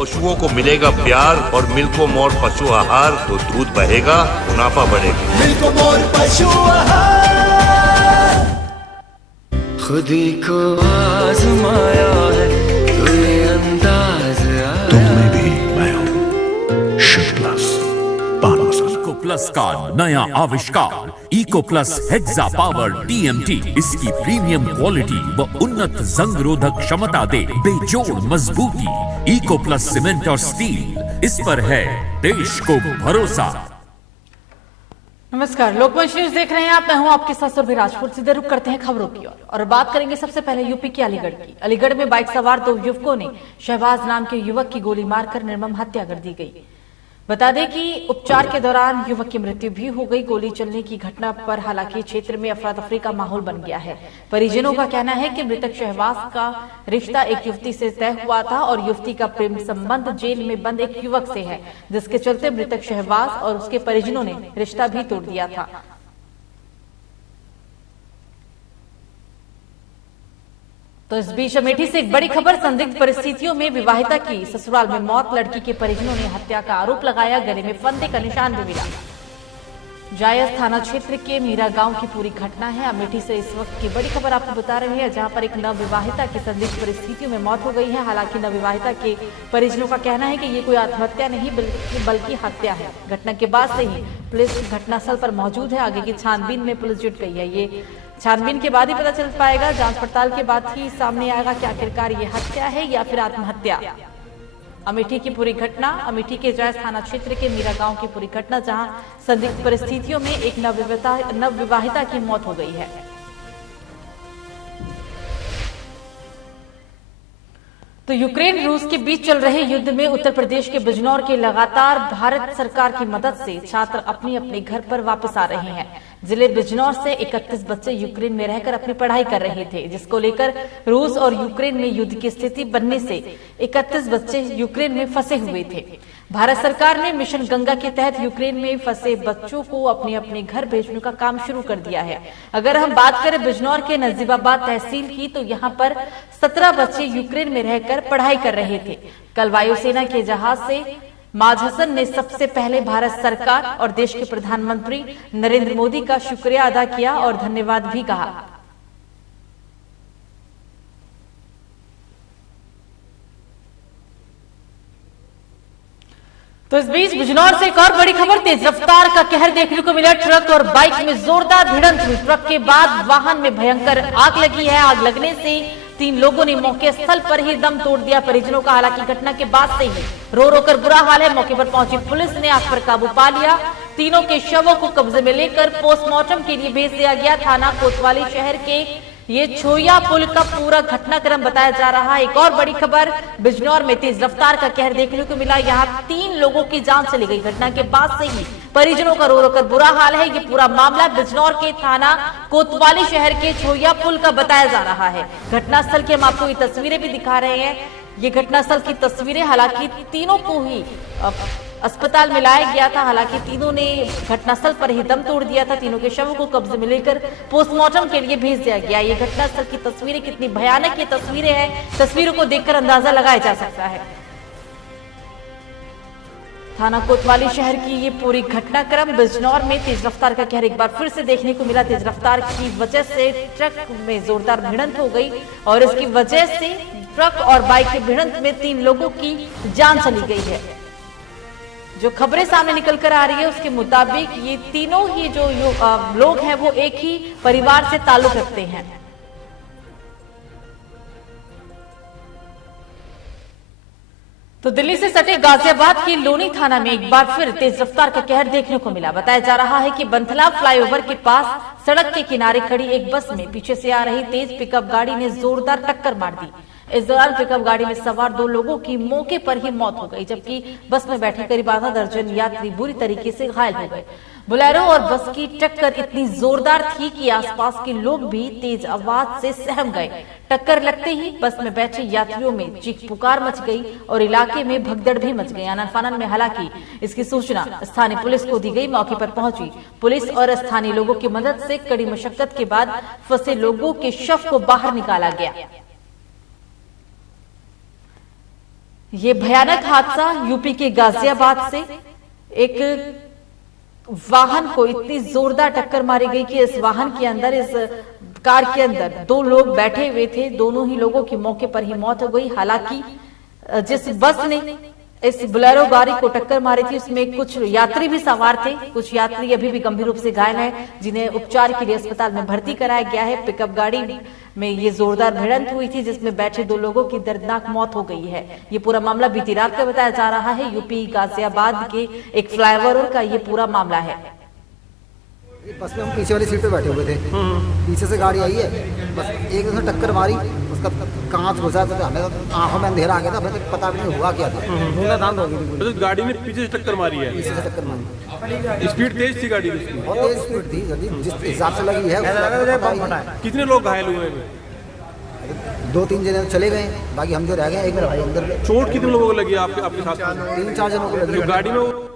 पशुओं को मिलेगा प्यार और मिल्को मोर पशु आहार तो दूध बहेगा, मुनाफा बढ़ेगा। मिल्को मोर पशु आहार। खुदी को आजमाया है तो ये अंदाज तुम में भी मैं हूं। शुभ प्लस पान मसाला। इको प्लस का नया आविष्कार eco plus hexa power TMT। इसकी प्रीमियम क्वालिटी व उन्नत जंग रोधक क्षमता दे बेजोड़ मजबूती। इको प्लस सीमेंट और स्टील, इस पर है देश को भरोसा। नमस्कार, लोकमंच न्यूज देख रहे हैं आप। मैं हूं आपके साथ सुरभि राजपूत। सीधे रुक करते हैं खबरों की ओर और बात करेंगे सबसे पहले यूपी के अलीगढ़ की। अलीगढ़ में बाइक सवार 2 युवकों ने शहबाज नाम के युवक की गोली मारकर निर्मम हत्या कर दी गई। बता दें कि उपचार के दौरान युवक की मृत्यु भी हो गई। गोली चलने की घटना पर हालांकि क्षेत्र में अफरा तफरी का माहौल बन गया है। परिजनों का कहना है कि मृतक शहबाज का रिश्ता एक युवती से तय हुआ था और युवती का प्रेम संबंध जेल में बंद एक युवक से है, जिसके चलते मृतक शहबाज और उसके परिजनों ने रिश्ता भी तोड़ दिया था। तो इस बीच अमेठी से एक बड़ी खबर। संदिग्ध परिस्थितियों में विवाहिता की ससुराल में मौत, लड़की के परिजनों ने हत्या का आरोप लगाया। गले में फंदे का निशान भी मिला। जायज थाना क्षेत्र के मीरा गांव की पूरी घटना है। अमेठी से इस वक्त की बड़ी खबर आपको बता रहे हैं, जहां पर एक नवविवाहिता की संदिग्ध परिस्थितियों में मौत हो गई है। हालांकि नवविवाहिता के परिजनों का कहना है कि ये कोई आत्महत्या नहीं बल्कि हत्या है। घटना के बाद से ही पुलिस घटनास्थल पर मौजूद है। आगे की छानबीन में पुलिस जुट गई है। ये छानबीन के बाद ही पता चल पाएगा, जांच पड़ताल के बाद ही सामने आएगा कि आखिरकार ये हत्या है या फिर आत्महत्या। अमेठी की पूरी घटना, अमेठी के जायज थाना क्षेत्र के मीरा गांव की पूरी घटना, जहां संदिग्ध परिस्थितियों में एक नवविवाहिता की मौत हो गई है। तो यूक्रेन रूस के बीच चल रहे युद्ध में उत्तर प्रदेश के बिजनौर के लगातार भारत सरकार की मदद से छात्र अपने अपने घर पर वापस आ रहे हैं। जिले बिजनौर से 31 बच्चे यूक्रेन में रहकर अपनी पढ़ाई कर रहे थे, जिसको लेकर रूस और यूक्रेन में युद्ध की स्थिति बनने से 31 बच्चे यूक्रेन में फंसे हुए थे। भारत सरकार ने मिशन गंगा के तहत यूक्रेन में फंसे बच्चों को अपने अपने घर भेजने का काम शुरू कर दिया है। अगर हम बात करें बिजनौर के नजीबाबाद तहसील की, तो यहाँ पर 17 बच्चे यूक्रेन में रहकर पढ़ाई कर रहे थे। कल वायुसेना के जहाज से माज हसन ने सबसे पहले भारत सरकार और देश के प्रधानमंत्री नरेंद्र मोदी का शुक्रिया अदा किया और धन्यवाद भी कहा। तो इस बीच बिजनौर से एक और बड़ी खबर। तेज रफ्तार का कहर देखने को मिला। ट्रक और बाइक में जोरदार भिड़ंत हुई। ट्रक के बाद वाहन में भयंकर आग लगी है। आग लगने से 3 लोगों ने मौके स्थल पर ही दम तोड़ दिया। परिजनों का हालांकि घटना के बाद से ही रो रो कर बुरा हाल है। मौके पर पहुंची पुलिस ने आग पर काबू पा लिया। तीनों के शवों को कब्जे में लेकर पोस्टमार्टम के लिए भेज दिया गया। थाना कोतवाली शहर के ये छोया पुल का पूरा घटनाक्रम बताया जा रहा है। एक और बड़ी खबर, बिजनौर में तेज रफ्तार का कहर देखने को मिला। यहाँ 3 लोगों की जान चली गई। घटना के बाद से ही परिजनों का रो रो कर बुरा हाल है। ये पूरा मामला बिजनौर के थाना कोतवाली शहर के छोया पुल का बताया जा रहा है। घटनास्थल की हम आपको ये तस्वीरें भी दिखा रहे हैं। ये घटनास्थल की तस्वीरें। हालांकि तीनों को ही अस्पताल में लाया गया था। हालांकि तीनों ने घटनास्थल पर ही दम तोड़ दिया था। तीनों के शवों को कब्जे में लेकर पोस्टमार्टम के लिए भेज दिया गया। ये घटनास्थल की तस्वीरें कितनी भयानक ये तस्वीरें हैं, तस्वीरों को देखकर अंदाजा लगाया जा सकता है। थाना कोतवाली शहर की ये पूरी घटनाक्रम। बिजनौर में तेज रफ्तार का कहर एक बार फिर से देखने को मिला। तेज रफ्तार की वजह से ट्रक में जोरदार भिड़ंत हो गई और इसकी वजह से ट्रक और बाइक की भिड़ंत में 3 लोगों की जान चली गई है। जो खबरें सामने निकल कर आ रही है उसके मुताबिक ये तीनों ही जो लोग हैं वो एक ही परिवार से ताल्लुक रखते हैं। तो दिल्ली से सटे गाजियाबाद के लोनी थाना में एक बार फिर तेज रफ्तार का कहर देखने को मिला। बताया जा रहा है कि बंथला फ्लाईओवर के पास सड़क के किनारे खड़ी एक बस में पीछे से आ रही तेज पिकअप गाड़ी ने जोरदार टक्कर मार दी। इस दौरान पिकअप गाड़ी में सवार 2 लोगों की मौके पर ही मौत हो गई, जबकि बस में बैठे करीब आधा दर्जन यात्री बुरी तरीके से घायल हो गए। बोलेरो और बस की टक्कर इतनी जोरदार थी कि आसपास के लोग भी तेज आवाज से सहम गए। टक्कर लगते ही बस में बैठे यात्रियों में चीख पुकार मच गई और इलाके में भगदड़ भी मच गई। आनन फानन में हालांकि इसकी सूचना स्थानीय पुलिस को दी गई। मौके पर पहुंची पुलिस और स्थानीय लोगों की मदद से कड़ी मशक्कत के बाद फंसे लोगों के शव को बाहर निकाला गया। ये भयानक हादसा यूपी के गाजियाबाद से एक वाहन को इतनी जोरदार टक्कर मारी गई कि इस वाहन के अंदर, इस कार के अंदर 2 लोग बैठे हुए थे। दोनों ही लोगों की मौके पर ही मौत हो गई। हालांकि जिस बस ने इस बोलेरो गाड़ी को टक्कर मारी थी उसमें कुछ यात्री भी सवार थे। कुछ यात्री अभी भी गंभीर रूप से घायल हैं, जिन्हें उपचार के लिए अस्पताल में भर्ती कराया गया है। पिकअप गाड़ी में ये जोरदार भिड़ंत हुई थी जिसमें बैठे 2 लोगों की दर्दनाक मौत हो गई है। ये पूरा मामला बीती रात का बताया जा रहा है। यूपी गाजियाबाद के एक फ्लाईओवर का ये पूरा मामला है। बस में हम पीछे वाली सीट पे बैठे हुए थे, पीछे से गाड़ी आई है, बस एक उसने टक्कर मारी, उसका कांच घुसा तो हमें आंखों में अंधेरा आ गया था, हमें तो पता भी नहीं हुआ क्या था। धुआंधार हो गई। तो गाड़ी ने पीछे से टक्कर मारी है? पीछे से टक्कर मारी। स्पीड तेज थी गाड़ी की? बहुत तेज स्पीड थी सर, जिस हिसाब से लगी है। कितने लोग घायल हुए हैं? 2-3 जने चले गए, बाकी हम जो रह गए। एक मेरा भाई अंदर। चोट कितने लोगों को लगी आपके साथ? 3-4 जनों को लगी गाड़ी में।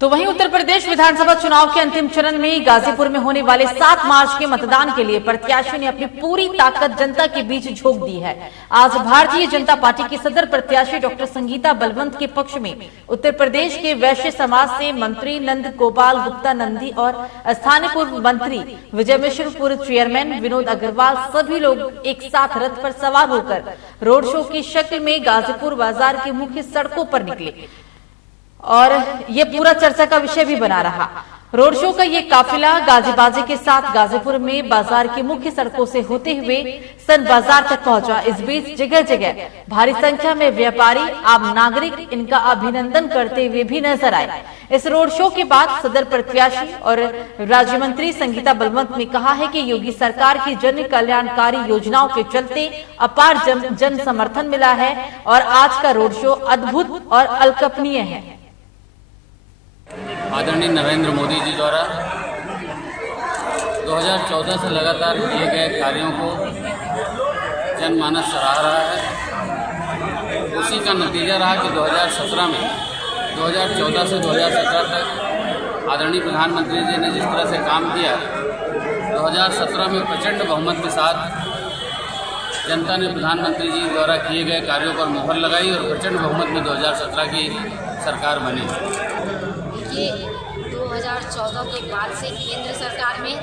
तो वहीं उत्तर प्रदेश विधानसभा चुनाव के अंतिम चरण में गाजीपुर में होने वाले 7 मार्च के मतदान के लिए प्रत्याशियों ने अपनी पूरी ताकत जनता के बीच झोंक दी है। आज भारतीय जनता पार्टी की सदर प्रत्याशी डॉक्टर संगीता बलवंत के पक्ष में उत्तर प्रदेश के वैश्य समाज से मंत्री नंद गोपाल गुप्ता नंदी और स्थानीय पूर्व मंत्री विजय मिश्र, पूर्व चेयरमैन विनोद अग्रवाल सभी लोग एक साथ रथ पर सवार होकर रोड शो की शक्ल में गाजीपुर बाजार के मुख्य सड़कों पर निकले और ये पूरा चर्चा का विषय भी बना रहा। रोड शो का ये काफिला गाजी बाजी के साथ गाजीपुर में बाजार की मुख्य सड़कों से होते हुए सन बाजार तक पहुंचा। इस बीच जगह जगह भारी संख्या में व्यापारी, आम नागरिक इनका अभिनंदन करते हुए भी नजर आए। इस रोड शो के बाद सदर प्रत्याशी और राज्य मंत्री संगीता बलवंत ने कहा है कि योगी सरकार की जन कल्याणकारी योजनाओं के चलते अपार जन समर्थन मिला है और आज का रोड शो अद्भुत और अकल्पनीय है। आदरणीय नरेंद्र मोदी जी द्वारा 2014 से लगातार किए गए कार्यों को जनमानस सराह रहा है। उसी का नतीजा रहा कि 2017 में 2014 से 2017 तक आदरणीय प्रधानमंत्री जी ने जिस तरह से काम किया, 2017 में प्रचंड बहुमत के साथ जनता ने प्रधानमंत्री जी द्वारा किए गए कार्यों पर मुहर लगाई और प्रचंड बहुमत में 2017 की सरकार बनी। ये 2014 के बाद से केंद्र सरकार में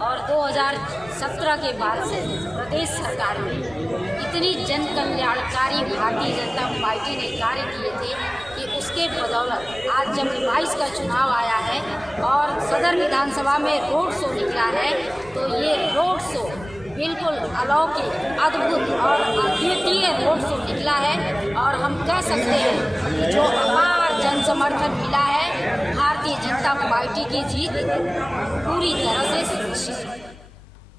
और 2017 के बाद से प्रदेश सरकार में इतनी जन कल्याणकारी भारतीय जनता पार्टी ने कार्य किए थे कि उसके बदौलत आज जब 22 का चुनाव आया है और सदर विधानसभा में रोड शो निकला है, तो ये रोड शो बिल्कुल अलौकिक, अद्भुत और अद्वितीय रोड शो निकला है। और हम कह सकते हैं कि जो अपार जन समर्थन मिला है, भारतीय जनता पार्टी की जीत पूरी तरह से सुनिश्चित है।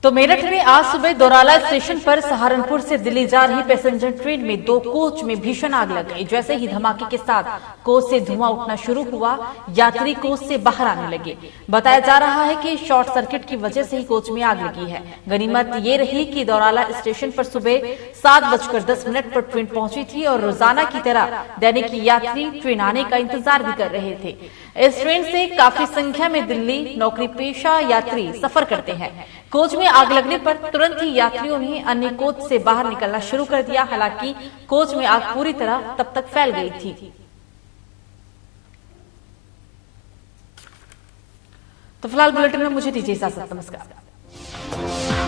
तो मेरठ में आज सुबह दोराला स्टेशन पर सहारनपुर से दिल्ली जा रही पैसेंजर ट्रेन में 2 कोच में भीषण आग लग गई। जैसे ही धमाके के साथ कोच से धुआं उठना शुरू हुआ, यात्री कोच से बाहर आने लगे। बताया जा रहा है कि शॉर्ट सर्किट की वजह से ही कोच में आग लगी है। गनीमत ये रही कि दोराला स्टेशन पर सुबह 7:10 पर ट्रेन पहुंची थी और रोजाना की तरह दैनिक यात्री ट्रेन आने का इंतजार भी कर रहे थे। इस ट्रेन से काफी संख्या में दिल्ली नौकरी पेशा यात्री सफर करते हैं। कोच में आग लगने पर तुरंत ही यात्रियों ने अन्य कोच से बाहर निकलना शुरू कर दिया। हालांकि कोच में आग पूरी तरह तब तक फैल गई थी। तो फिलहाल बुलेटिन में मुझे दीजिए इजाजत। नमस्कार।